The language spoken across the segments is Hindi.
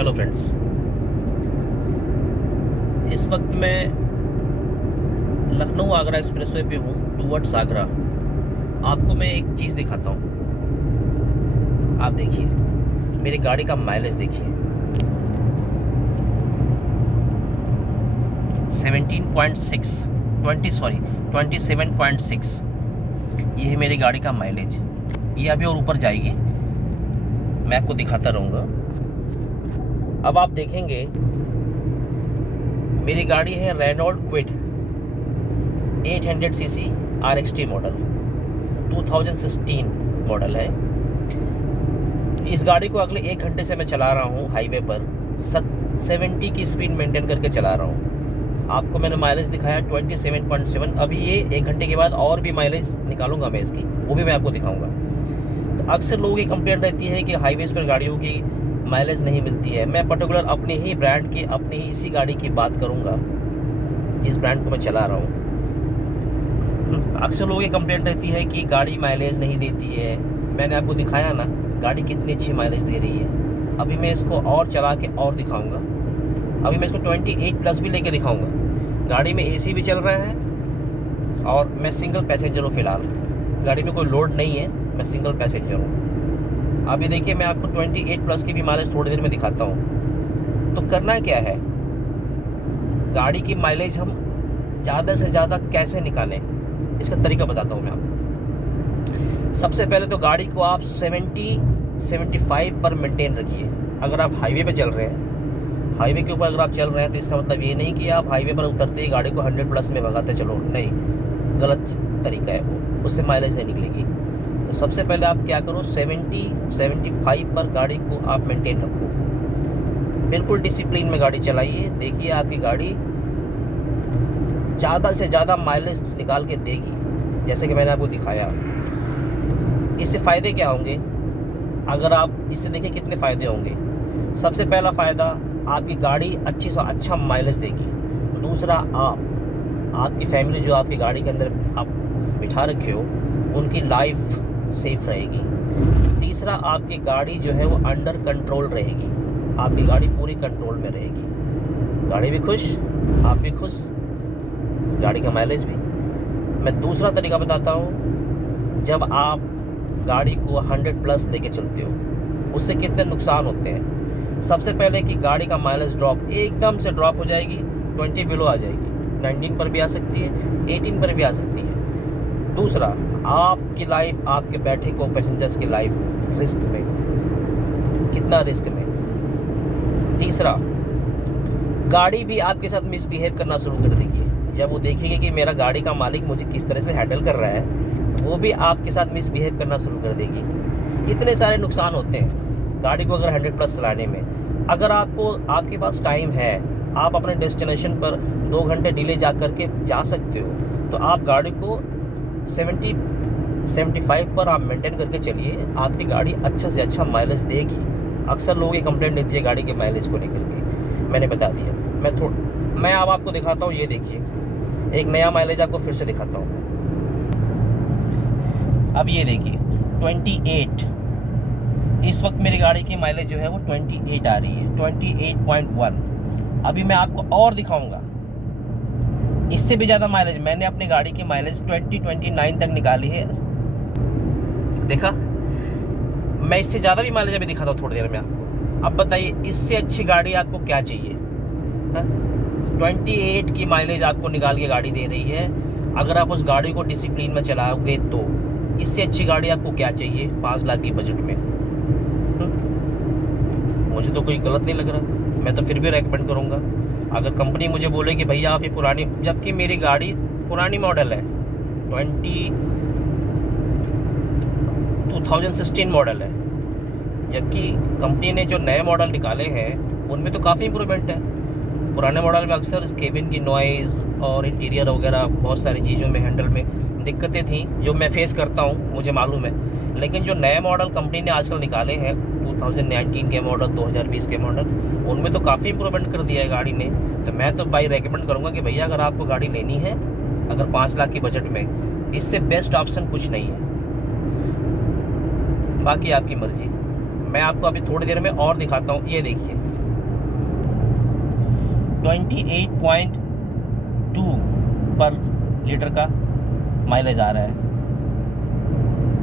हेलो फ्रेंड्स, इस वक्त मैं लखनऊ आगरा एक्सप्रेसवे पे हूँ टूवर्ड्स आगरा। आपको मैं एक चीज़ दिखाता हूँ। आप देखिए, मेरी गाड़ी का माइलेज देखिए, 27.6। ये है मेरी गाड़ी का माइलेज। ये अभी और ऊपर जाएगी, मैं आपको दिखाता रहूँगा। अब आप देखेंगे, मेरी गाड़ी है Renault Kwid 800 CC RXT model, 2016 model है। इस गाड़ी को अगले 1 घंटे से मैं चला रहा हूँ हाईवे पर 70 की स्पीड मेंटेन करके चला रहा हूँ। आपको मैंने माइलेज दिखाया 27.7। अभी ये 1 घंटे के बाद और भी माइलेज निकालूंगा मैं इसकी, वो भी मैं आपको दिखाऊंगा। तो अक्सर लोगों की कंप्लेंट रहती है कि हाईवेज़ पर गाड़ियों की माइलेज नहीं मिलती है। मैं पर्टिकुलर अपने ही ब्रांड की, अपनी ही इसी गाड़ी की बात करूंगा जिस ब्रांड को मैं चला रहा हूँ। अक्सर लोगों की कंप्लेंट रहती है कि गाड़ी माइलेज नहीं देती है। मैंने आपको दिखाया ना गाड़ी कितनी अच्छी माइलेज दे रही है। अभी मैं इसको और चला के और दिखाऊंगा। अभी मैं इसको 28+ भी लेके दिखाऊंगा। गाड़ी में AC भी चल रहा है और मैं सिंगल पैसेंजर हूँ फ़िलहाल। गाड़ी में कोई लोड नहीं है, मैं सिंगल पैसेंजर हूँ। अभी देखिए, मैं आपको 28+ की भी माइलेज थोड़ी देर में दिखाता हूँ। तो करना क्या है, गाड़ी की माइलेज हम ज़्यादा से ज़्यादा कैसे निकालें, इसका तरीका बताता हूँ मैं आपको। सबसे पहले तो गाड़ी को आप 70-75 पर मेंटेन रखिए। अगर आप हाईवे पे चल रहे हैं, हाईवे के ऊपर अगर आप चल रहे हैं, तो इसका मतलब ये नहीं कि आप हाईवे पर उतरते ही गाड़ी को 100+ में भगाते चलो, नहीं, गलत तरीका है वो, उससे माइलेज नहीं निकलेगी। तो सबसे पहले आप क्या करो, 70-75 पर गाड़ी को आप मेंटेन रखो। बिल्कुल डिसिप्लिन में गाड़ी चलाइए। देखिए, आपकी गाड़ी ज़्यादा से ज़्यादा माइलेज निकाल के देगी, जैसे कि मैंने आपको दिखाया। इससे फ़ायदे क्या होंगे, अगर आप इससे देखिए कितने फ़ायदे होंगे। सबसे पहला फ़ायदा, आपकी गाड़ी अच्छी से अच्छा माइलेज देगी। दूसरा, आपकी फैमिली जो आपकी गाड़ी के अंदर आप बिठा रखे हो, उनकी लाइफ सेफ रहेगी। तीसरा, आपकी गाड़ी जो है वो अंडर कंट्रोल रहेगी। आपकी गाड़ी पूरी कंट्रोल में रहेगी। गाड़ी भी खुश, आप भी खुश, गाड़ी का माइलेज भी। मैं दूसरा तरीका बताता हूँ। जब आप गाड़ी को 100+ लेके चलते हो, उससे कितने नुकसान होते हैं। सबसे पहले कि गाड़ी का माइलेज ड्रॉप एकदम से ड्रॉप हो जाएगी, 20 बिलो आ जाएगी, 19 पर भी आ सकती है, 18 पर भी आ सकती है। दूसरा, आपकी लाइफ, आपके बैठे को पैसेंजर्स की लाइफ रिस्क में, कितना रिस्क में। तीसरा, गाड़ी भी आपके साथ मिसबिहेव करना शुरू कर देगी। जब वो देखेगी कि मेरा गाड़ी का मालिक मुझे किस तरह से हैंडल कर रहा है, वो भी आपके साथ मिसबिहेव करना शुरू कर देगी। इतने सारे नुकसान होते हैं गाड़ी को अगर 100+ चलाने में। अगर आपके पास टाइम है, आप अपने डेस्टिनेशन पर 2 घंटे डिले जा करके जा सकते हो, तो आप गाड़ी को 70-75 पर आप मेंटेन करके चलिए। आपकी गाड़ी अच्छा से अच्छा माइलेज देगी। अक्सर लोगों की कंप्लेंट रहती है गाड़ी के माइलेज को लेकर के। मैंने बता दिया। मैं अब आपको दिखाता हूँ। ये देखिए, एक नया माइलेज आपको फिर से दिखाता हूँ। अब ये देखिए 28। इस वक्त मेरी गाड़ी की माइलेज जो है वो 28 आ रही है, 28.1। अभी मैं आपको और दिखाऊंगा इससे भी ज़्यादा माइलेज। मैंने अपनी गाड़ी की माइलेज 20-29 तक निकाली है। देखा, मैं इससे ज़्यादा भी माइलेज अभी दिखाता हूँ थोड़ी देर में आपको। अब बताइए, इससे अच्छी गाड़ी आपको क्या चाहिए। 28 की माइलेज आपको निकाल के गाड़ी दे रही है। अगर आप उस गाड़ी को डिसिप्लिन में चलाओगे तो इससे अच्छी गाड़ी आपको क्या चाहिए 5 लाख की बजट में। मुझे तो कोई गलत नहीं लग रहा। मैं तो फिर भी रेकमेंड करूँगा। अगर कंपनी मुझे बोले कि भैया आप ये पुरानी, जबकि मेरी गाड़ी पुरानी मॉडल है, 2016 मॉडल है, जबकि कंपनी ने जो नए मॉडल निकाले हैं उनमें तो काफ़ी इंप्रूवमेंट है। पुराने मॉडल में अक्सर केबिन की नॉइज़ और इंटीरियर वगैरह बहुत सारी चीज़ों में, हैंडल में दिक्कतें थी, जो मैं फेस करता हूँ, मुझे मालूम है। लेकिन जो नए मॉडल कंपनी ने आजकल निकाले हैं, 2019 के मॉडल, 2020 के मॉडल, उनमें तो काफ़ी इंप्रूवमेंट कर दिया है गाड़ी ने। तो मैं तो भाई रेकमेंड करूँगा कि भैया अगर आपको गाड़ी लेनी है, अगर 5 लाख की बजट में, इससे बेस्ट ऑप्शन कुछ नहीं है। बाकी आपकी मर्जी। मैं आपको अभी थोड़ी देर में और दिखाता हूँ। ये देखिए, 28.2 पर लीटर का माइलेज आ रहा है।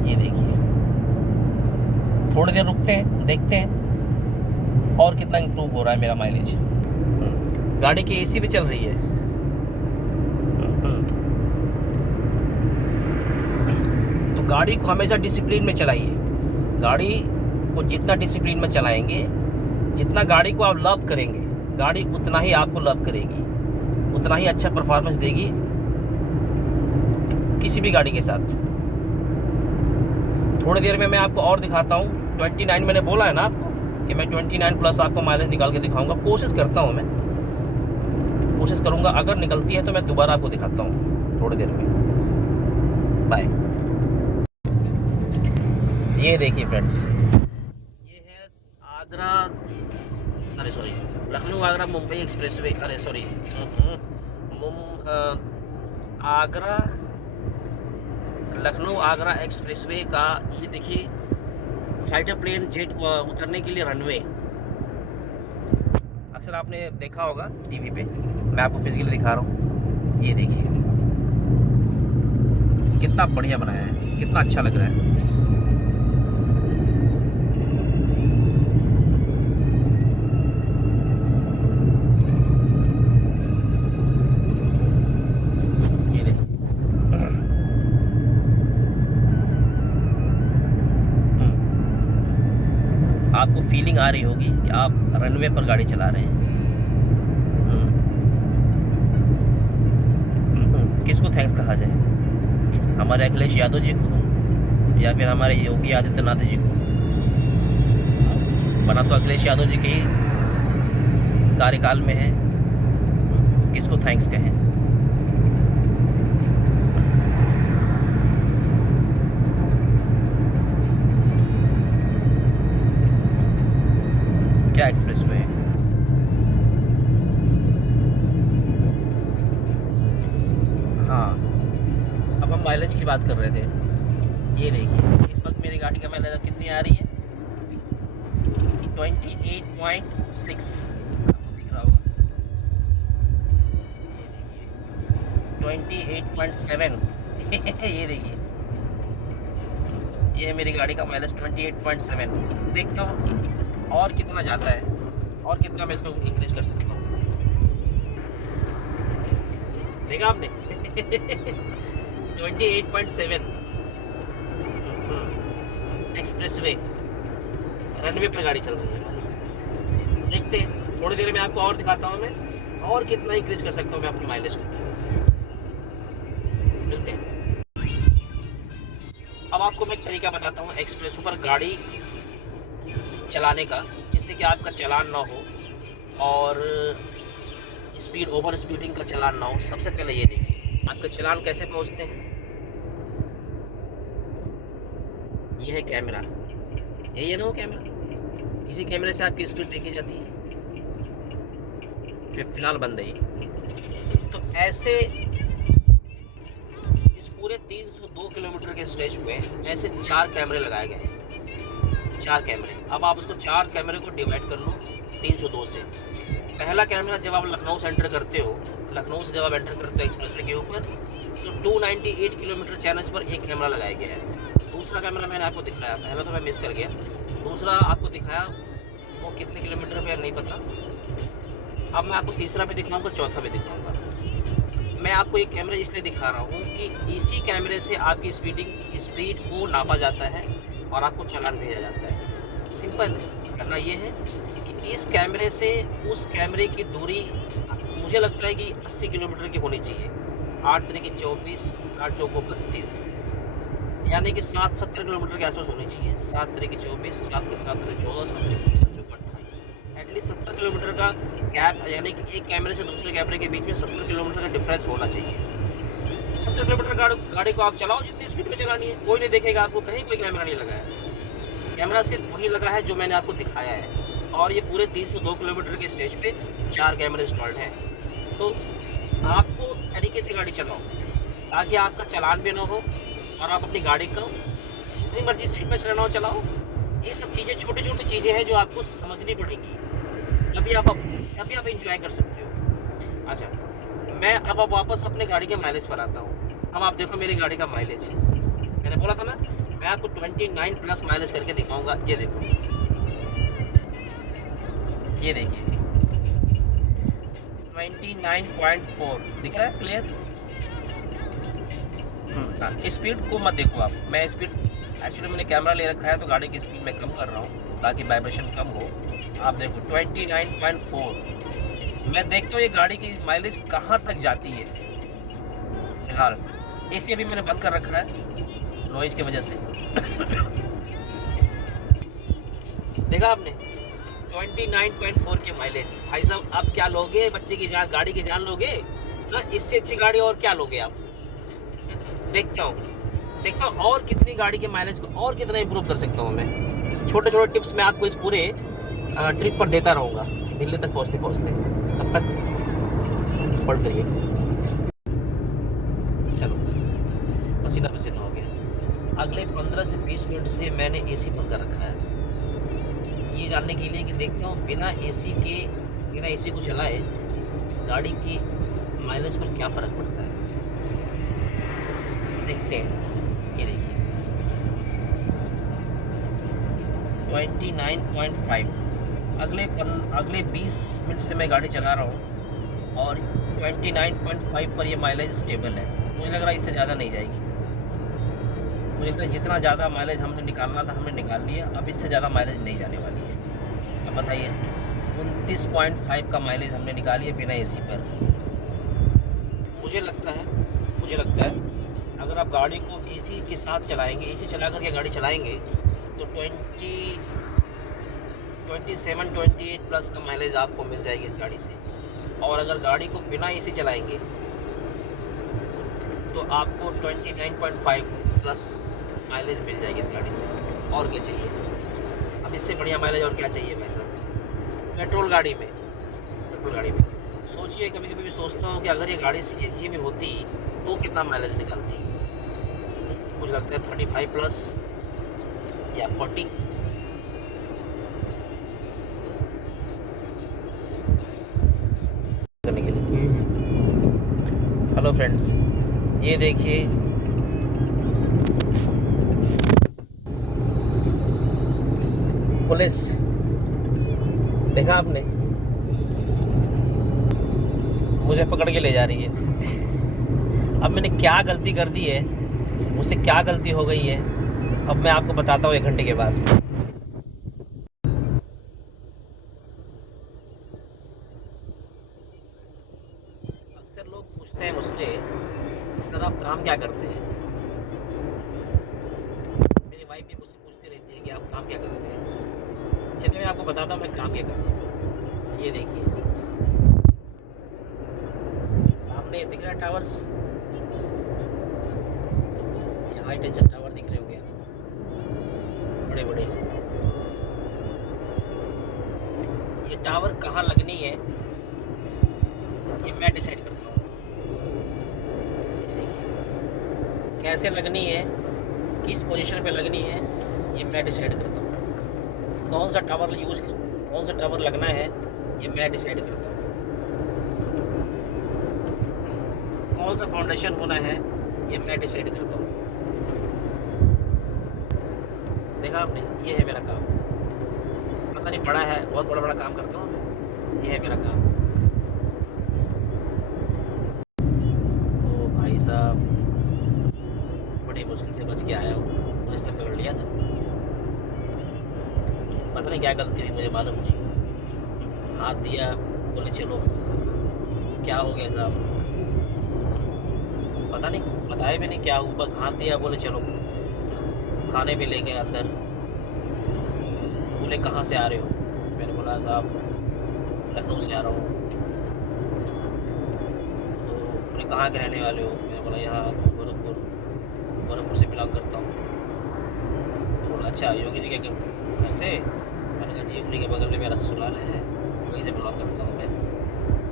ये देखिए, थोड़ी देर रुकते हैं, देखते हैं और कितना इम्प्रूव हो रहा है मेरा माइलेज। गाड़ी की एसी भी चल रही है। तो गाड़ी को हमेशा डिसिप्लिन में चलाइए। गाड़ी को जितना डिसिप्लिन में चलाएंगे, जितना गाड़ी को आप लव करेंगे, गाड़ी उतना ही आपको लव करेगी, उतना ही अच्छा परफॉर्मेंस देगी किसी भी गाड़ी के साथ। थोड़ी देर में मैं आपको और दिखाता हूँ। 29 मैंने बोला है ना आपको कि मैं 29 प्लस आपको माइलेज निकाल के दिखाऊंगा। कोशिश करता हूँ, मैं कोशिश करूँगा, अगर निकलती है तो मैं दोबारा आपको दिखाता हूँ थोड़ी देर में। बाय। ये देखिए फ्रेंड्स, ये है आगरा, अरे सॉरी, लखनऊ आगरा मुंबई एक्सप्रेसवे, अरे सॉरी, आगरा लखनऊ आगरा एक्सप्रेसवे का ये देखिए फाइटर प्लेन जेट उतरने के लिए रनवे। अक्सर आपने देखा होगा टीवी पे, मैं आपको फिजिकली दिखा रहा हूँ। ये देखिए कितना बढ़िया बनाया है, कितना अच्छा लग रहा है। आपको फीलिंग आ रही होगी कि आप रनवे पर गाड़ी चला रहे हैं। किसको थैंक्स कहा जाए, हमारे अखिलेश यादव जी को या फिर हमारे योगी आदित्यनाथ जी को? बना तो अखिलेश यादव जी के ही कार्यकाल में है, किसको थैंक्स कहें। क्या एक्सप्रेसवे है। हाँ, अब हम माइलेज की बात कर रहे थे। ये देखिए इस वक्त मेरी गाड़ी का माइलेज कितनी आ रही है, 28.6 आपको दिख रहा होगा। ये देखिए 28.7 ये देखिए, ये मेरी गाड़ी का माइलेज 28.7। देखता हूँ और कितना जाता है और कितना मैं इसको इंक्रीज कर सकता हूँ। देखा आपने 28.7 एक्सप्रेसवे रनवे पे गाड़ी चल रही है। देखते हैं, थोड़ी देर में आपको और दिखाता हूँ मैं और कितना इंक्रीज कर सकता हूँ मैं अपनी माइलेज को। मिलते हैं। अब आपको मैं एक तरीका बताता हूँ एक्सप्रेसवे पर गाड़ी चलाने का, जिससे कि आपका चालान ना हो और स्पीड ओवर स्पीडिंग का चालान ना हो। सबसे पहले ये देखिए आपके चालान कैसे पहुंचते हैं। ये है कैमरा, यही है ना वो कैमरा, इसी कैमरे से आपकी स्पीड देखी जाती है। फिलहाल बंद है। तो ऐसे इस पूरे 302 किलोमीटर के स्ट्रेच पे ऐसे 4 कैमरे लगाए गए हैं, 4 कैमरे। अब आप उसको 4 कैमरे को डिवाइड कर लो 302 से। पहला कैमरा जब आप लखनऊ से एंटर करते हो, लखनऊ से जब आप एंटर करते हो एक्सप्रेसवे के ऊपर, तो 298 किलोमीटर चैनल्स पर एक कैमरा लगाया गया है। दूसरा कैमरा मैंने आपको दिखाया, पहला तो मैं मिस कर गया, दूसरा आपको दिखाया वो कितने किलोमीटर पर नहीं पता। अब मैं आपको तीसरा भी दिखाऊंगा, चौथा भी दिखाऊंगा। मैं आपको एक कैमरा इसलिए दिखा रहा हूँ कि इसी कैमरे से आपकी स्पीड को नापा जाता है और आपको चालान भेजा जाता है। सिंपल करना ये है कि इस कैमरे से उस कैमरे की दूरी मुझे लगता है कि 80 किलोमीटर की होनी चाहिए। 8 तरीके 24, 8 चौको 32, यानी कि 7-70 किलोमीटर के आसपास होनी चाहिए। 7 तरीके 24, 7 के 7 तरीके 14, 7 तरीके 28, एटलीस्ट 70 किलोमीटर का गैप, यानी कि एक कैमरे से दूसरे कैमरे के बीच में 70 किलोमीटर का डिफरेंस होना चाहिए। 70 किलोमीटर गाड़ी को आप चलाओ जितनी स्पीड में चलानी है, कोई नहीं देखेगा आपको, कहीं कोई कैमरा नहीं लगा है। कैमरा सिर्फ वही लगा है जो मैंने आपको दिखाया है, और ये पूरे 302 किलोमीटर के स्टेज पे 4 कैमरे इंस्टॉल्ड हैं। तो आपको तरीके से गाड़ी चलाओ ताकि आपका चालान भी ना हो और आप अपनी गाड़ी को जितनी मर्जी स्पीड में चलाना हो चलाओ। ये सब चीज़ें छोटी छोटी चीज़ें हैं जो आपको समझनी पड़ेंगी, तभी आप इंजॉय कर सकते हो। अच्छा, मैं अब वापस अपने गाड़ी के माइलेज पर आता हूँ। अब आप देखो मेरी गाड़ी का माइलेज, मैंने बोला था ना मैं आपको 29 प्लस माइलेज करके दिखाऊंगा। ये देखो, ये देखिए 29.4 दिख रहा है क्लियर। हाँ, स्पीड को मत देखो आप, मैं स्पीड एक्चुअली मैंने कैमरा ले रखा है तो गाड़ी की स्पीड मैं कम कर रहा हूँ ताकि वाइब्रेशन कम हो। आप देखो 29.4। मैं देखता हूँ ये गाड़ी की माइलेज कहाँ तक जाती है। फिलहाल एसी अभी मैंने बंद कर रखा है नॉइज़ की वजह से। देखा आपने 29.4 के माइलेज। भाई साहब आप क्या लोगे, बच्चे की जान, गाड़ी की जान लोगे ना? इससे अच्छी गाड़ी और क्या लोगे आप? देखता हूँ और कितनी गाड़ी के माइलेज को और कितना इंप्रूव कर सकता हूँ मैं। छोटे छोटे टिप्स मैं आपको इस पूरे ट्रिप पर देता रहूँगा दिल्ली तक पहुँचते पहुँचते। तब तक होल्ड करिए। चलो, पसीना पसीना हो गया। अगले 15 से 20 मिनट से मैंने एसी बंद कर रखा है, ये जानने के लिए कि देखता हूँ बिना एसी को चलाए गाड़ी की माइलेज पर क्या फ़र्क पड़ता है। देखते हैं, ये देखिए 29.5। अगले 20 मिनट से मैं गाड़ी चला रहा हूँ और 29.5 पर ये माइलेज स्टेबल है। मुझे लग रहा है इससे ज़्यादा नहीं जाएगी। मुझे लगता है जितना ज़्यादा माइलेज हमने निकालना था हमने निकाल लिया, अब इससे ज़्यादा माइलेज नहीं जाने वाली है। अब बताइए 29.5 का माइलेज हमने निकाली है बिना एसी पर। मुझे लगता है अगर आप गाड़ी को एसी के साथ चलाएंगे, एसी चला करके गाड़ी चलाएंगे तो 27-28 प्लस का माइलेज आपको मिल जाएगी इस गाड़ी से। और अगर गाड़ी को बिना एसी चलाएंगे तो आपको 29.5 प्लस माइलेज मिल जाएगी इस गाड़ी से। और क्या चाहिए? अब इससे बढ़िया माइलेज और क्या चाहिए भाई साहब? पेट्रोल गाड़ी में सोचिए, कभी कभी भी सोचता हूँ कि अगर ये गाड़ी सीएनजी में होती तो कितना माइलेज निकालती। मुझे लगता है 35 प्लस या 40। करने के लिए हेलो फ्रेंड्स, ये देखिए पुलिस, देखा आपने, मुझे पकड़ के ले जा रही है। अब मैंने क्या गलती कर दी है, मुझसे क्या गलती हो गई है, अब मैं आपको बताता हूँ 1 घंटे के बाद। अक्सर लोग पूछते हैं मुझसे कि सर आप काम क्या करते हैं। मेरी वाइफ भी मुझसे पूछती रहती है कि आप काम क्या करते हैं। चलिए मैं आपको बताता हूँ मैं काम क्या करता हूँ। ये देखिए सामने दिख रहा है टावर्स, ये हाई टेंशन टावर दिख रहे होंगे बड़े बड़े। ये टावर कहाँ लगनी है ये मैं डिसाइड करता हूँ। कैसे लगनी है, किस पोजीशन पे लगनी है, ये मैं डिसाइड करता हूँ। कौन सा टावर लगना है ये मैं डिसाइड करता हूँ। कौन सा फाउंडेशन होना है ये मैं डिसाइड करता हूँ। देखा आपने, ये है मेरा काम। पता नहीं बड़ा है, बहुत बड़ा काम करता हूँ मैं, ये है मेरा काम। ओ भाई साहब, बड़ी मुश्किल से बच के आया हूँ, पुलिस ने पकड़ लिया था। पता नहीं क्या गलती हुई, मुझे मालूम नहीं। हाथ दिया, बोले चलो। क्या हो गया साहब पता नहीं, बताया भी नहीं क्या हुआ, बस हाथ दिया, बोले चलो। थाने में ले गए अंदर। बोले कहाँ से आ रहे हो? मैंने बोला साहब लखनऊ से आ रहा हूँ। तो बोले कहाँ के रहने वाले हो? मैंने बोला यहाँ गोरखपुर से बिलोंग करता हूँ। तो बोला अच्छा योगी जी के घर से? मैंने कहा जी उन्हीं के बगल में मेरा ससुराल है, वहीं से बिलोंग करता हूँ मैं,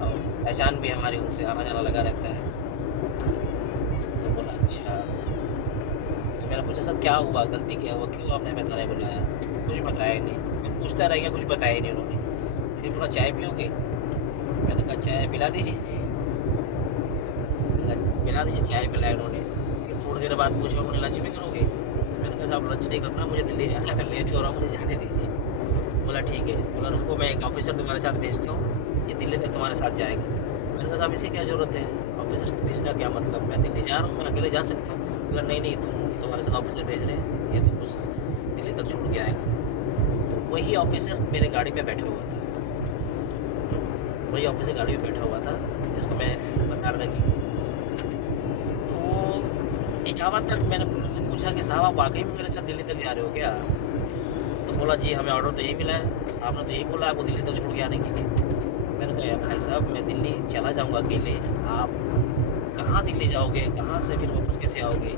और पहचान भी हमारी उनसे आना जाना लगा रहता है। तो बोला अच्छा। तो मैंने पूछा सब क्या हुआ, गलती क्या हुआ, क्यों आपने हमें थाने बुलाया? कुछ बताया ही नहीं। मैं पूछता रह गया, कुछ बताया ही नहीं उन्होंने। फिर बोला चाय पियोगे? मैंने कहा चाय पिला दीजिए, पिला दीजिए, चाय पिलाई उन्होंने। फिर थोड़ी देर बाद पूछा उन्होंने लंच भी करोगे? मैंने कहा साहब लंच नहीं करना, मुझे दिल्ली जाना है, मैं लेट हो रहा हूँ, मुझे जाने दीजिए। बोला ठीक है। बोला रुको मैं एक ऑफिसर तुम्हारे साथ भेजता हूँ, ये दिल्ली तक तुम्हारे साथ जाएगा। मैंने कहा साहब इसकी क्या ज़रूरत है, ऑफिसर भेजना क्या मतलब, मैं दिल्ली जा रहा हूँ, मैं अकेले जा सकता हूँ। बोला नहीं नहीं, तुम्हारे साथ ऑफिसर भेज रहे हैं, ये तो कुछ दिल्ली तक छोड़ के आएगा। तो वही ऑफिसर मेरे गाड़ी में बैठा हुआ था, वही ऑफिसर गाड़ी में बैठा हुआ था जिसको मैं बता रहा था कि तो इटावा तक मैंने उनसे पूछा कि साहब आप वाकई में मेरे साथ दिल्ली तक जा रहे हो क्या? तो बोला जी हमें ऑर्डर तो यही मिला है, साहब ने तो यही बोला आपको दिल्ली तक छोड़ के आने के लिए। मैंने कहा यार भाई साहब मैं दिल्ली चला जाऊंगा अकेले, आप कहाँ दिल्ली जाओगे, कहाँ से फिर वापस कैसे आओगे?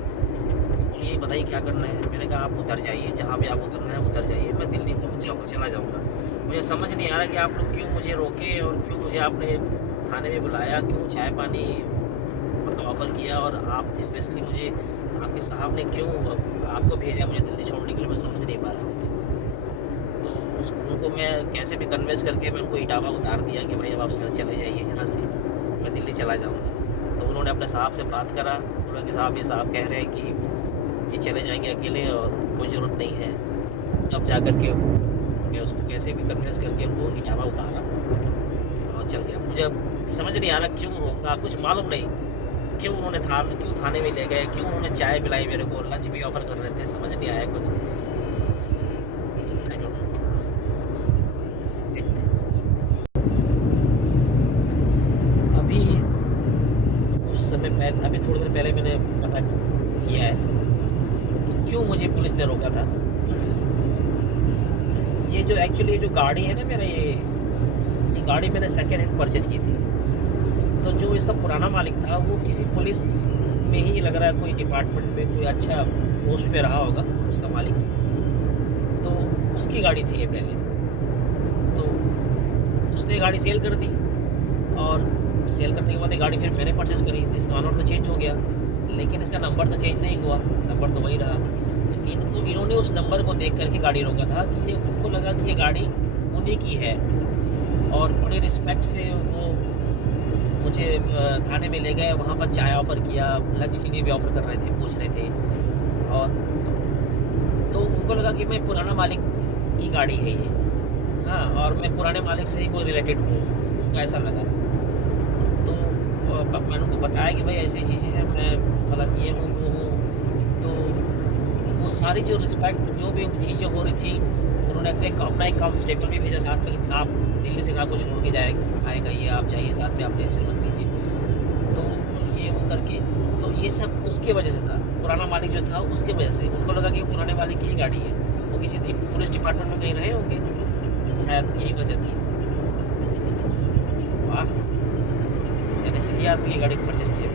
तो बोलिए बताइए क्या करना है। मैंने कहा आप उतर जाइए, जहाँ भी आपको उतरना है उतर जाइए, मैं दिल्ली पहुँच जाऊँगा, चला जाऊँगा। मुझे समझ नहीं आ रहा कि आप लोग क्यों मुझे रोके और क्यों मुझे आपने थाने में बुलाया, क्यों चाय पानी मतलब ऑफ़र किया, और आप स्पेशली मुझे आपके साहब ने क्यों आपको भेजा मुझे दिल्ली छोड़ने के लिए, मैं समझ नहीं पा रहा हूँ। तो उनको मैं कैसे भी कन्विंस करके मैं उनको इटावा उतार दिया कि भाई अब आप सर चले जाइए यहाँ से, मैं दिल्ली चला जाऊँगा। तो उन्होंने अपने साहब से बात करा, बोला कि साहब ये साहब कह रहे हैं कि ये चले जाएंगे अकेले और कोई ज़रूरत नहीं है। तब जा कर के मैं उसको कैसे भी कन्विंस करके उनको इटावा उतारा और चल गया। मुझे समझ नहीं आ रहा क्यों रोका, कुछ मालूम नहीं क्यों उन्होंने क्यों थाने में ले गए, क्यों उन्होंने चाय पिलाई मेरे को, लंच भी ऑफ़र कर रहे थे, समझ नहीं आया कुछ। आई डोंट नो, देखते अभी कुछ समय पहले, अभी थोड़ी देर पहले मैंने पता किया है कि क्यों मुझे पुलिस ने रोका था। ये जो एक्चुअली जो गाड़ी है ना मेरा, ये गाड़ी मैंने सेकेंड हैंड परचेज़ की थी। तो जो इसका पुराना मालिक था वो किसी पुलिस में ही लग रहा है, कोई डिपार्टमेंट में कोई अच्छा पोस्ट पे रहा होगा उसका मालिक। तो उसकी गाड़ी थी ये पहले, तो उसने गाड़ी सेल कर दी, और सेल करने के बाद ये गाड़ी फिर मैंने परचेज़ करी। इसका ऑनर तो चेंज हो गया, लेकिन इसका नंबर तो चेंज नहीं हुआ, नंबर तो वही रहा। तो इन्होंने उस नंबर को देख करके गाड़ी रोका था कि ये उनको लगा कि ये गाड़ी उन्हीं की है, और बड़े रिस्पेक्ट से वो मुझे थाने में ले गए, वहाँ पर चाय ऑफ़र किया, लंच के लिए भी ऑफ़र कर रहे थे, पूछ रहे थे। और तो उनको लगा कि मैं पुराना मालिक की गाड़ी है ये, हाँ, और मैं पुराने मालिक से ही कोई रिलेटेड हूँ, उनको ऐसा लगा। तो मैंने उनको बताया कि भाई ऐसी चीज़ें हैं, मैं फलां ये हूँ वो हूँ। तो वो सारी जो रिस्पेक्ट जो भी चीज़ें हो रही थी, उन्होंने अपना एक कांस्टेबल भी भेजा साथ में कि आप दिल्ली तक आपको छोड़ के आएगा ये, आप जाइए साथ में, आप टेंशन मत लीजिए। तो ये वो करके, तो ये सब उसकी वजह से था, पुराना मालिक जो था उसकी वजह से उनको लगा कि पुराने मालिक की ही गाड़ी है, वो किसी पुलिस डिपार्टमेंट में कहीं रहे होंगे, शायद यही वजह थी। वाह, यानी सही आदमी ये गाड़ी को परचेज़ किया।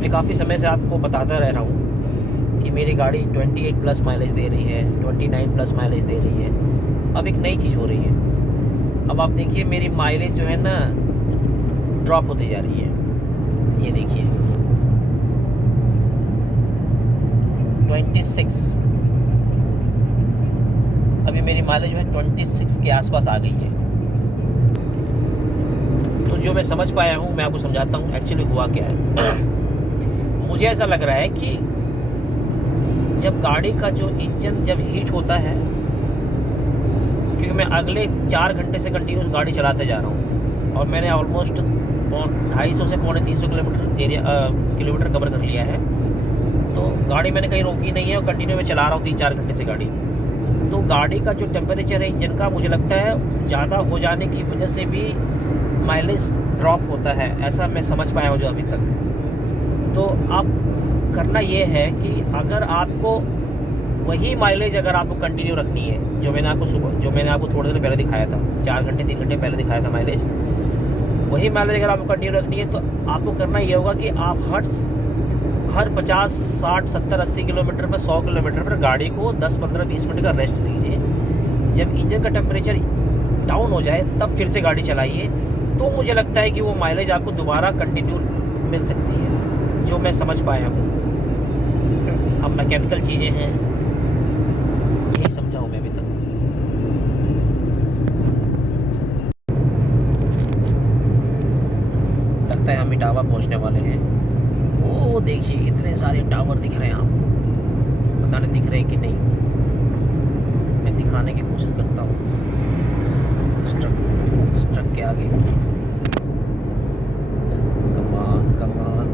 मैं काफ़ी समय से आपको बताता रह रहा हूँ कि मेरी गाड़ी 28 प्लस माइलेज दे रही है, 29 प्लस माइलेज दे रही है। अब एक नई चीज़ हो रही है, अब आप देखिए मेरी माइलेज जो है ना ड्रॉप होती जा रही है। ये देखिए 26, अभी मेरी माइलेज जो है 26 के आसपास आ गई है। तो जो मैं समझ पाया हूँ मैं आपको समझाता हूँ एक्चुअली हुआ क्या है। मुझे ऐसा लग रहा है कि जब गाड़ी का जो इंजन जब हीट होता है, क्योंकि मैं अगले 4 घंटे से कंटिन्यूस गाड़ी चलाते जा रहा हूँ और मैंने ऑलमोस्ट 250 से 350 किलोमीटर कवर कर लिया है। तो गाड़ी मैंने कहीं रोकी नहीं है और कंटिन्यू में चला रहा हूँ 3-4 घंटे से गाड़ी। तो गाड़ी का जो टेम्परेचर है इंजन का, मुझे लगता है ज़्यादा हो जाने की वजह से भी माइलेज ड्रॉप होता है, ऐसा मैं समझ पाया हूँ जो अभी तक। तो आप करना ये है कि अगर आपको वही माइलेज अगर आपको कंटिन्यू रखनी है, जो मैंने आपको थोड़ी देर पहले दिखाया था, 4 घंटे 3 घंटे पहले दिखाया था माइलेज, वही माइलेज अगर आपको कंटिन्यू रखनी है तो आपको करना ये होगा कि आप हर 50, 60, 70, 80 किलोमीटर पर 100 किलोमीटर पर गाड़ी को 10, 15, 20 मिनट का रेस्ट दीजिए। जब इंजन का टेम्परेचर डाउन हो जाए तब फिर से गाड़ी चलाइए, तो मुझे लगता है कि वो माइलेज आपको दोबारा कंटिन्यू मिल सकती है, जो मैं समझ पाया हूँ। अब मैकेनिकल चीज़ें हैं, यही समझा हूँ मैं अभी तक। इटावा पहुंचने वाले हैं। वो देखिए इतने सारे टावर दिख रहे हैं आपको, पता नहीं दिख रहे हैं कि नहीं, मैं दिखाने की कोशिश करता हूँ। ट्रक के आगे कमान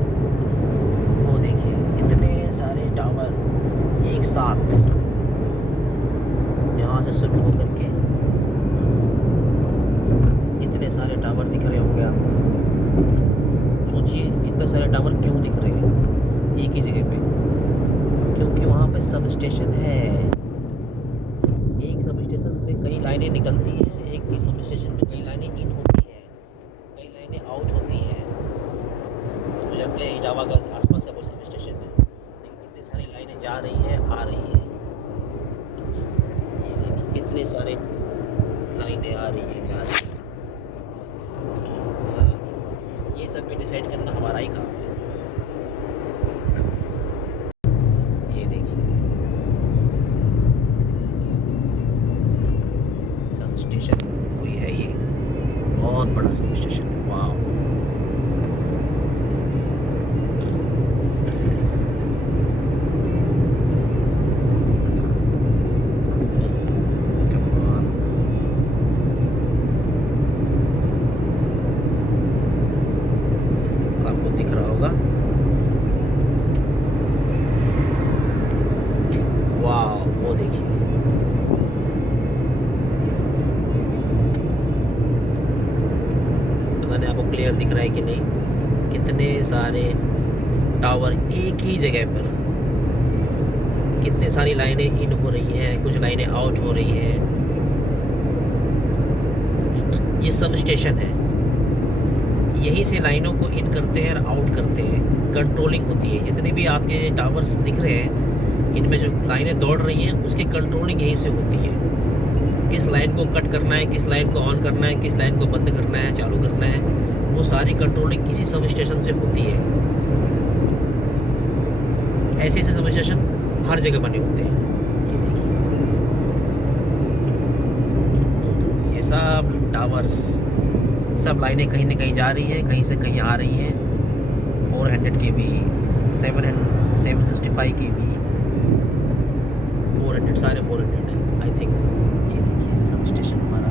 वो देखिए इतने सारे टावर एक साथ यहाँ से शुरू होकर के इतने सारे टावर दिख रहे होंगे आपको। सोचिए इतने सारे टावर क्यों दिख रहे हैं एक ही जगह पे, क्योंकि वहाँ पे सब स्टेशन है। एक सब स्टेशन पे कई लाइनें निकलती हैं, एक ही सब स्टेशन पे कई लाइनें इन होती हैं, कई लाइनें आउट होती हैं। मुझे लगता है इटावा का आसपास का कोई सब स्टेशन है, लेकिन इतनी सारी लाइनें जा रही हैं आ रही हैं, इतने सारे लाइनें आ रही हैं जा रही हैं। ये सब भी डिसाइड करना हमारा ही काम है। ये देखिए सब स्टेशन कोई है, ये बहुत बड़ा सब स्टेशन है। वाह, आपको दिख रहा होगा। वाह, वो देखिए पता नहीं आपको क्लियर दिख रहा है कि नहीं, कितने सारे टावर एक ही जगह पर, कितनी सारी लाइनें इन हो रही हैं, कुछ लाइनें आउट हो रही हैं। ये सब स्टेशन है, यहीं से लाइनों को इन करते हैं और आउट करते हैं, कंट्रोलिंग होती है। जितने भी आपके टावर्स दिख रहे हैं इनमें जो लाइनें दौड़ रही हैं उसकी कंट्रोलिंग यहीं से होती है। किस लाइन को कट करना है, किस लाइन को ऑन करना है, किस लाइन को बंद करना है, चालू करना है, वो सारी कंट्रोलिंग किसी सब स्टेशन से होती है। ऐसे ऐसे सब स्टेशन हर जगह बने होते हैं। ये देखिए ये सब टावर्स, सब लाइनें कहीं ना कहीं जा रही हैं, कहीं से कहीं आ रही हैं। 400 kb, 765 kb, 400, सारे 400 है आई थिंक। ये देखिए सब स्टेशन हमारा।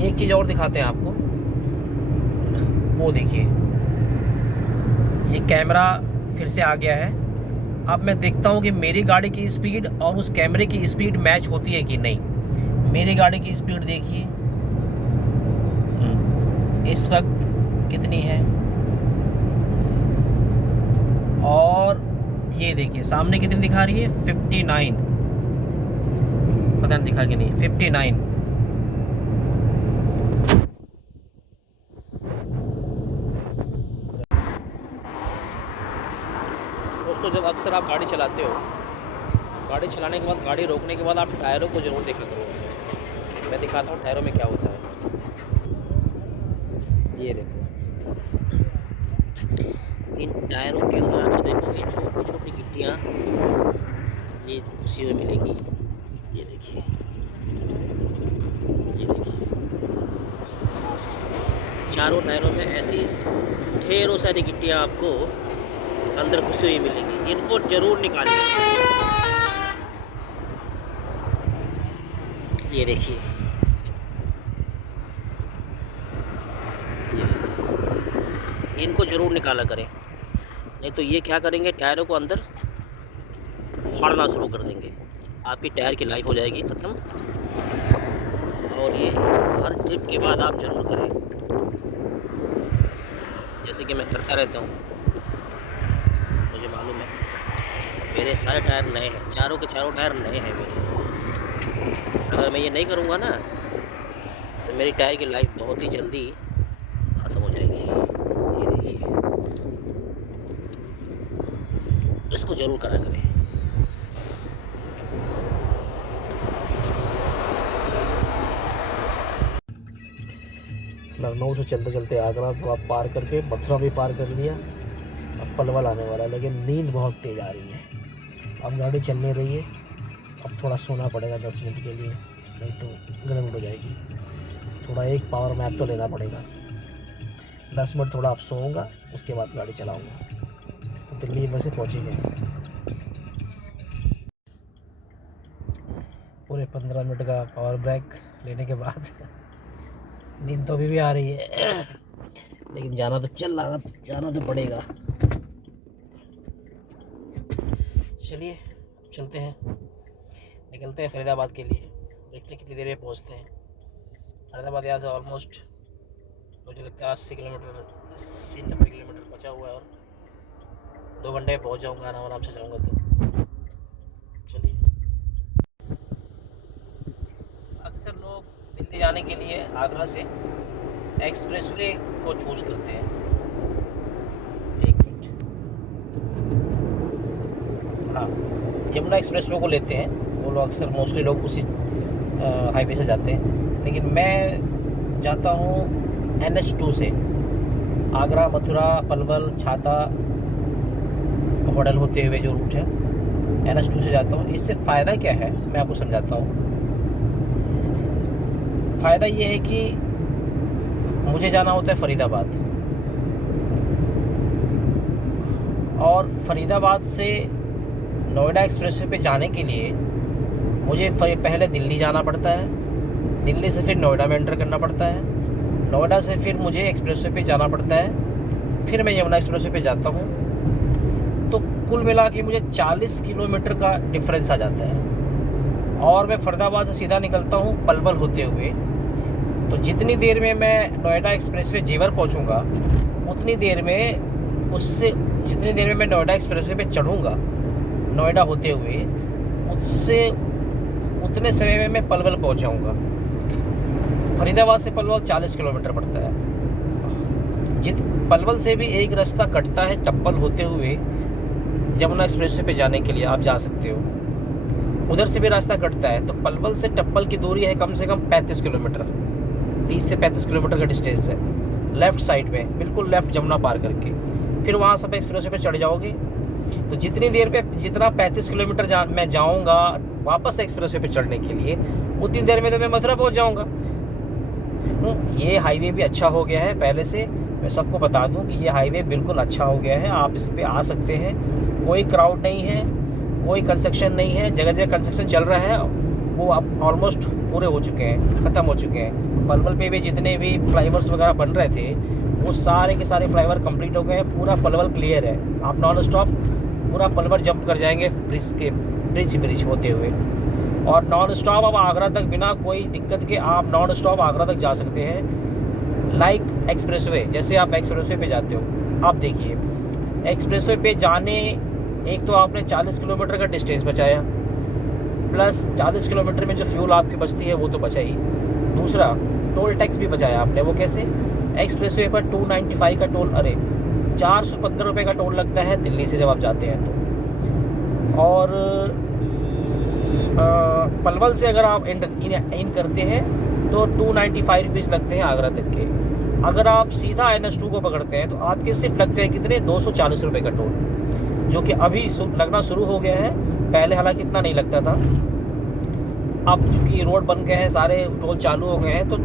एक चीज़ और दिखाते हैं आपको, वो देखिए ये कैमरा फिर से आ गया है। अब मैं देखता हूँ कि मेरी गाड़ी की स्पीड और उस कैमरे की स्पीड मैच होती है कि नहीं। मेरी गाड़ी की स्पीड देखिए इस वक्त कितनी है, और ये देखिए सामने कितनी दिखा रही है, 59, पता नहीं दिखा कि नहीं, 59। दोस्तों जब अक्सर आप गाड़ी चलाते हो, गाड़ी चलाने के बाद, गाड़ी रोकने के बाद आप टायरों को ज़रूर देखा करो। मैं दिखाता हूँ टायरों में क्या होता है। ये देखो इन टायरों के अंदर आपको देखोगे छोटी छोटी गिट्टियाँ ये घुसी हुई मिलेंगी। ये देखिए, ये देखिए चारों टायरों में ऐसी ढेरों सारी गिट्टियाँ आपको अंदर घुसी हुई मिलेंगी। इनको जरूर निकालिए। ये देखिए, इनको जरूर निकाला करें, नहीं तो ये क्या करेंगे, टायरों को अंदर फाड़ना शुरू कर देंगे, आपकी टायर की लाइफ हो जाएगी ख़त्म। और ये हर ट्रिप के बाद आप जरूर करें, जैसे कि मैं करता रहता हूँ। मुझे मालूम है मेरे सारे टायर नए हैं, चारों के चारों टायर नए हैं मेरे। अगर मैं ये नहीं करूँगा ना तो मेरी टायर की लाइफ बहुत ही जल्दी ख़त्म हो जाएगी। ये देखिए, इसको ज़रूर करा करें। लखनऊ से चलते चलते आगरा पार करके मथुरा भी पार कर लिया। अब पलवल आने वाला है, लेकिन नींद बहुत तेज़ आ रही है। अब गाड़ी चल नहीं रही है, अब थोड़ा सोना पड़ेगा 10 मिनट के लिए, नहीं तो गड़बड़ हो जाएगी। थोड़ा एक पावर मैप तो लेना पड़ेगा। 10 मिनट थोड़ा अब सोऊंगा, उसके बाद गाड़ी चलाऊंगा। दिल्ली में से पहुँचेंगे पूरे 15 मिनट का पावर ब्रेक लेने के बाद नींद तो अभी भी आ रही है, लेकिन जाना तो पड़ेगा। चलिए चलते हैं, निकलते हैं फरीदाबाद के लिए। देखते हैं कितनी देर में पहुंचते हैं। फरीदाबाद यहाँ से ऑलमोस्ट मुझे लगता है 80 किलोमीटर 80-90 किलोमीटर बचा हुआ है, और 2 घंटे में पहुँच जाऊँगा आराम से जाऊँगा तो। चलिए, अक्सर लोग दिल्ली जाने के लिए आगरा से एक्सप्रेसवे को चूज करते हैं। एक मिनट, हाँ, यमुना एक्सप्रेसवे को लेते हैं वो लोग, अक्सर मोस्टली लोग उसी हाईवे से जाते हैं। लेकिन मैं जाता हूँ NH2 से, आगरा, मथुरा, पलवल, छाता, होटल होते हुए जो रूट है NH2 से जाता हूँ। इससे फ़ायदा क्या है मैं आपको समझाता हूँ। फ़ायदा ये है कि मुझे जाना होता है फरीदाबाद, और फरीदाबाद से नोएडा एक्सप्रेसवे पे जाने के लिए मुझे पहले दिल्ली जाना पड़ता है, दिल्ली से फिर नोएडा में एंटर करना पड़ता है, नोएडा से फिर मुझे एक्सप्रेसवे पे जाना पड़ता है, फिर मैं यमुना एक्सप्रेसवे पे जाता हूँ। तो कुल मिला के मुझे 40 किलोमीटर का डिफरेंस आ जाता है। और मैं फरीदाबाद से सीधा निकलता हूँ पलवल होते हुए। तो जितनी देर में मैं नोएडा एक्सप्रेसवे जेवर पहुँचूँगा, उतनी देर में उससे जितनी देर में मैं नोएडा एक्सप्रेसवे पे चढ़ूँगा नोएडा होते हुए, उससे उतने समय में मैं पलवल पहुँच जाऊँगा। फरीदाबाद से पलवल 40 किलोमीटर पड़ता है। पलवल से भी एक रास्ता कटता है टप्पल होते हुए यमुना एक्सप्रेसवे पे जाने के लिए, आप जा सकते हो, उधर से भी रास्ता कटता है। तो पलवल से टप्पल की दूरी है कम से कम 35 किलोमीटर, 30 से 35 किलोमीटर का डिस्टेंस है। लेफ़्ट साइड में, बिल्कुल लेफ़्ट जमुना पार करके फिर वहाँ सब एक्सप्रेसवे पे चढ़ जाओगे। तो जितनी देर पे जितना 35 किलोमीटर मैं जाऊँगा वापस एक्सप्रेसवे पे चढ़ने के लिए, उतनी देर में तो मैं मथुरा पहुँच जाऊँगा। ये हाईवे भी अच्छा हो गया है पहले से। मैं सबको बता दूं कि ये हाईवे बिल्कुल अच्छा हो गया है, आप इस पे आ सकते हैं, कोई क्राउड नहीं है, कोई कंस्ट्रक्शन नहीं है। जगह जगह कंस्ट्रक्शन चल रहा है, वो अब ऑलमोस्ट पूरे हो चुके हैं, ख़त्म हो चुके हैं। पलवल पे भी जितने भी फ्लाईओवर्स वगैरह बन रहे थे, वो सारे के सारे फ्लाईओवर कंप्लीट हो गए हैं, पूरा पलवल क्लियर है। आप नॉन स्टॉप पूरा पलवल जंप कर जाएंगे ब्रिज होते हुए, और नॉन स्टॉप अब आगरा तक बिना कोई दिक्कत के आप नॉन स्टॉप आगरा तक जा सकते हैं। लाइक एक्सप्रेसवे, जैसे आप एक्सप्रेसवे पे जाते हो, आप देखिए एक्सप्रेसवे पे जाने, एक तो आपने 40 किलोमीटर का डिस्टेंस बचाया, प्लस 40 किलोमीटर में जो फ्यूल आपकी बचती है वो तो बचा ही, दूसरा टोल टैक्स भी बचाया आपने। वो कैसे? एक्सप्रेसवे पर 295 का टोल, अरे 415 रुपये का टोल लगता है दिल्ली से जब आप जाते हैं तो। और पलवल से अगर आप इन करते हैं तो 295 रुपीज़ लगते हैं आगरा तक के। अगर आप सीधा NH2 को पकड़ते हैं तो आपके सिर्फ लगते हैं कितने, 240 रुपये का टोल, जो कि अभी लगना शुरू हो गया है। पहले हालांकि इतना नहीं लगता था, अब चूँकि रोड बन गए हैं, सारे टोल चालू हो गए हैं, तो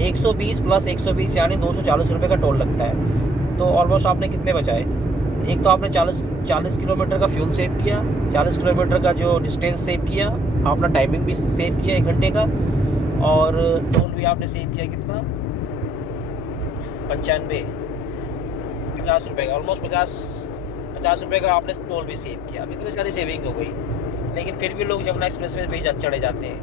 120 प्लस 120 यानी 240 रुपये का टोल लगता है। तो ऑलमोस्ट आपने कितने बचाए? एक तो आपने 40 किलोमीटर का फ्यूल सेव किया, 40 किलोमीटर का जो डिस्टेंस सेव किया, अपना टाइमिंग भी सेव किया 1 घंटे का, और टोल भी आपने सेव किया कितना, 50 रुपये का, ऑलमोस्ट 50 रुपये का आपने टोल भी सेव किया। अब इतनी सारी सेविंग हो गई, लेकिन फिर भी लोग यमुना एक्सप्रेसवे पे चढ़े जाते हैं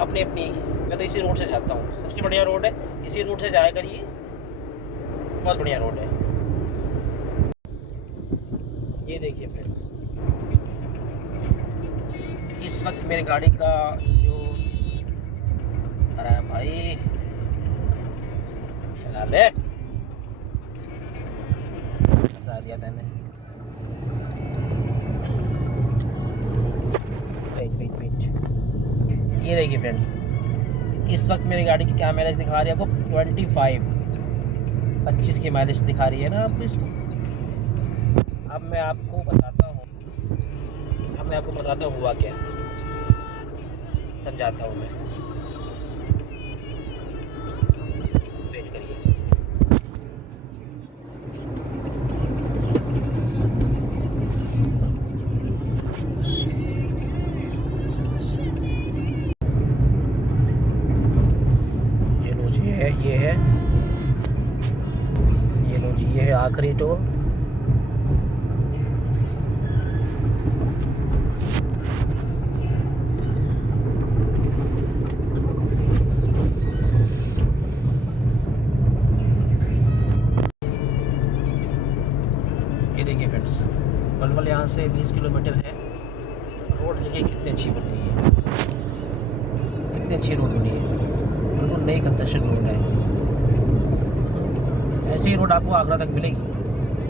अपनी। मैं तो इसी रोड से जाता हूँ, सबसे बढ़िया रोड है, इसी रोड से जाया करिए, बहुत बढ़िया रोड है। ये देखिए फ्रेंड्स, इस वक्त मेरी गाड़ी का जो, अरे भाई चला ले, फंसा दिया मैंने। वेट, ये देखिए फ्रेंड्स, इस वक्त मेरी गाड़ी की क्या माइलेज दिखा रही है आपको? 25 की माइलेज दिखा रही है ना आपको इस वक्त। अब मैं आपको बताता हूँ हुआ क्या, समझाता हूँ मैं। वेट करिए। ये लो जी, ये है आखिरी टोल। ये देखिए फ्रेंड्स, पलवल यहाँ से 20 किलोमीटर है। रोड देखिए कितनी अच्छी बनी है, कितनी अच्छी रोड बनी है, बिल्कुल नई कंस्ट्रक्शन रोड है। ऐसी ही रोड आपको आगरा तक मिलेगी।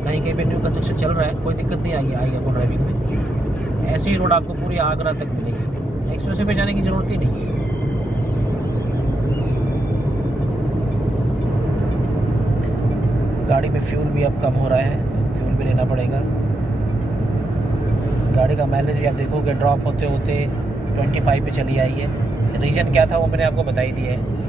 कहीं कहीं पे न्यू कंस्ट्रक्शन चल रहा है, कोई दिक्कत नहीं आएगी आपको ड्राइविंग में। ऐसी ही रोड आपको पूरी आगरा तक मिलेगी, एक्सप्रेसवे पे जाने की ज़रूरत ही नहीं है। गाड़ी में फ्यूल भी अब कम हो रहा है, फ्यूल भी लेना पड़ेगा। गाड़ी का माइलेज भी आप देखोगे ड्रॉप होते होते 25 पे चली आई है। रीज़न क्या था वो मैंने आपको बता ही दिया है।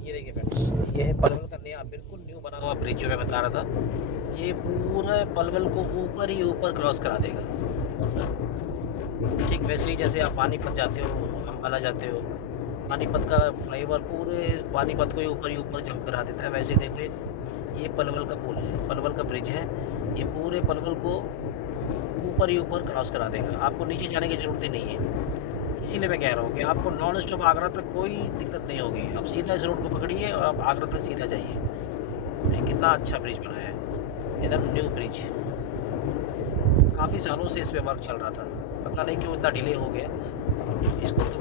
ये देखिए फ्रेंड्स, ये है पलवल का नया बिल्कुल न्यू बना हुआ ब्रिज जो मैं बता रहा था। ये पूरा पलवल को ऊपर ही ऊपर क्रॉस करा देगा। ठीक वैसे ही जैसे आप पानीपत जाते हो, अम्बाला जाते हो, पानीपत का फ्लाईओवर पूरे पानीपत को ही ऊपर जंप करा देता है। वैसे देखो ये पलवल का पुल है, पलवल का ब्रिज है, ये पूरे पलवल को ऊपर ही ऊपर क्रॉस करा देगा। आपको नीचे जाने की ज़रूरत ही नहीं है। इसीलिए मैं कह रहा हूँ कि आपको नॉन स्टॉप आगरा तक कोई दिक्कत नहीं होगी। आप सीधा इस रोड को पकड़िए और आप आगरा तक सीधा जाइए। देखिए कितना अच्छा ब्रिज बनाया है, एकदम न्यू ब्रिज। काफ़ी सालों से इस पर वर्क चल रहा था, पता नहीं क्यों इतना डिले हो गया। इसको तो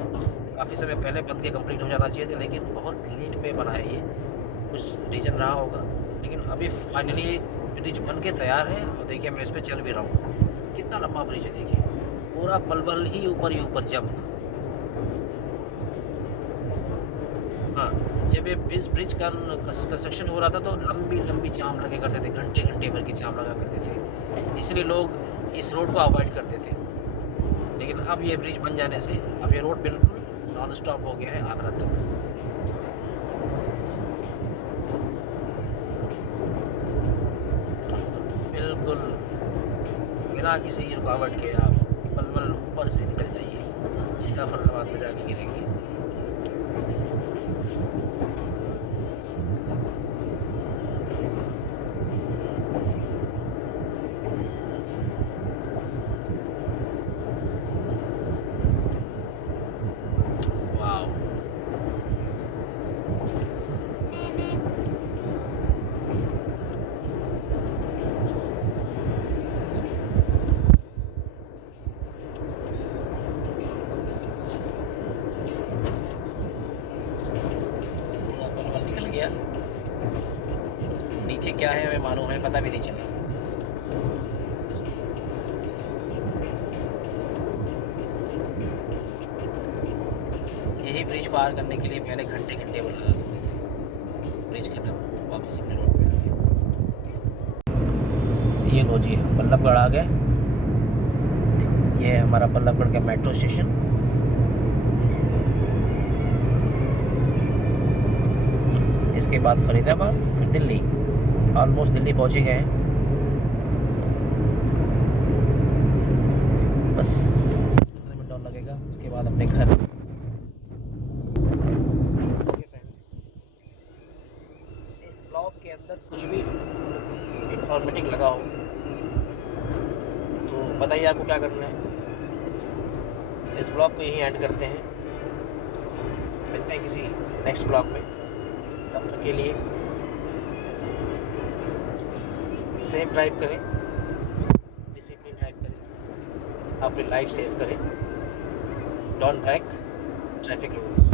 काफ़ी समय पहले बन के कंप्लीट हो जाना चाहिए था, लेकिन बहुत लेट में बना है ये, कुछ रीज़न रहा होगा। लेकिन अभी फाइनली ब्रिज बन के तैयार है और देखिए मैं इस पर चल भी रहा हूँ। कितना लंबा ब्रिज है देखिए, पूरा पलवल ही ऊपर जंप। हाँ, जब ये ब्रिज का कंस्ट्रक्शन हो रहा था तो लंबी जाम लगे करते थे, घंटे भर की जाम लगा करते थे, इसलिए लोग इस रोड को अवॉइड करते थे। लेकिन अब ये ब्रिज बन जाने से अब ये रोड बिल्कुल नॉन स्टॉप हो गया है आगरा तक। बिल्कुल बिना किसी रुकावट के आप पलवल ऊपर से निकल जाइए, सीधा फरीदाबाद में जाके गिरेंगे। नीचे क्या है हमें मालूम है, पता भी नहीं चला। यही ब्रिज पार करने के लिए पहले घंटे भर लगा करते थे। ब्रिज खत्म, वापस अपने रोड पे आ गए। ये लो जी, बल्लभगढ़ आ गए। ये है हमारा बल्लभगढ़ का मेट्रो स्टेशन। इसके बाद फरीदाबाद, फिर दिल्ली। ऑलमोस्ट दिल्ली पहुँच ही गए हैं। बस 10-15 मिनट और लगेगा, उसके बाद अपने घर। इस ब्लॉग के अंदर कुछ भी इंफॉर्मेटिव लगा हो तो बताइए आपको क्या करना है। इस ब्लॉग को यहीं एंड करते हैं, मिलते हैं किसी नेक्स्ट ब्लॉग में। तब तक के लिए सेफ ड्राइव करें, डिसिप्लिन ड्राइव करें, अपनी लाइफ सेव करें। Don't break traffic rules.